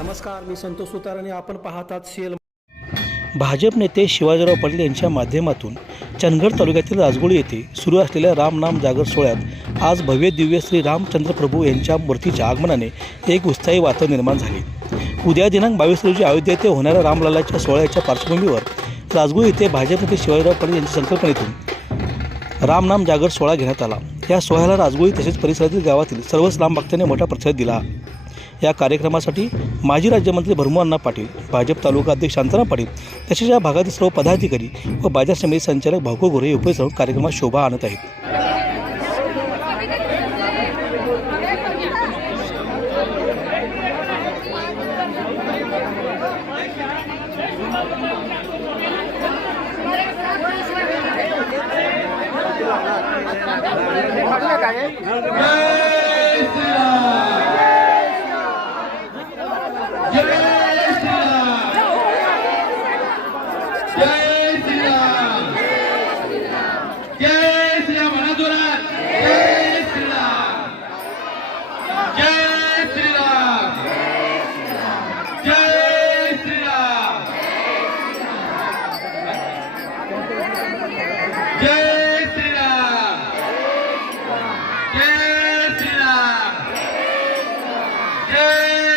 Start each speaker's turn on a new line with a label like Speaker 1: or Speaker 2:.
Speaker 1: नमस्कार मी संतोष सुतार आणि आपण पाहतात सीएल.
Speaker 2: भाजप नेते शिवाजीराव पाटील यांच्या माध्यमातून चंदगड तालुक्यातील राजगुळी येथे सुरू असलेल्या रामनाम जागर सोहळ्यात आज भव्य दिव्य श्री रामचंद्र प्रभू यांच्या मूर्तीच्या आगमनाने एक उत्साही वातावरण निर्माण झाले. उद्या दिनांक बावीस रोजी अयोध्या येथे होणाऱ्या रामलालाच्या सोहळ्याच्या पार्श्वभूमीवर राजगोळी येथे भाजप नेते शिवाजीराव पाटील यांच्या संकल्पनेतून रामनाम जागर सोहळा घेण्यात आला. या सोहळ्याला राजगोळी तसेच परिसरातील गावातील सर्वच रामभक्तांनी मोठा प्रतिसाद दिला. या कार्यक्रमासाठी माजी राज्यमंत्री भरमुअण्णा पाटील भाजप तालुका अध्यक्ष शांताराम पाटील तसेच या भागातील सर्व पदाधिकारी व बाजार समिती संचालक भाऊको गोरे उपस्थित राहून कार्यक्रमात शोभा आणत आहेत.
Speaker 3: जय Yay!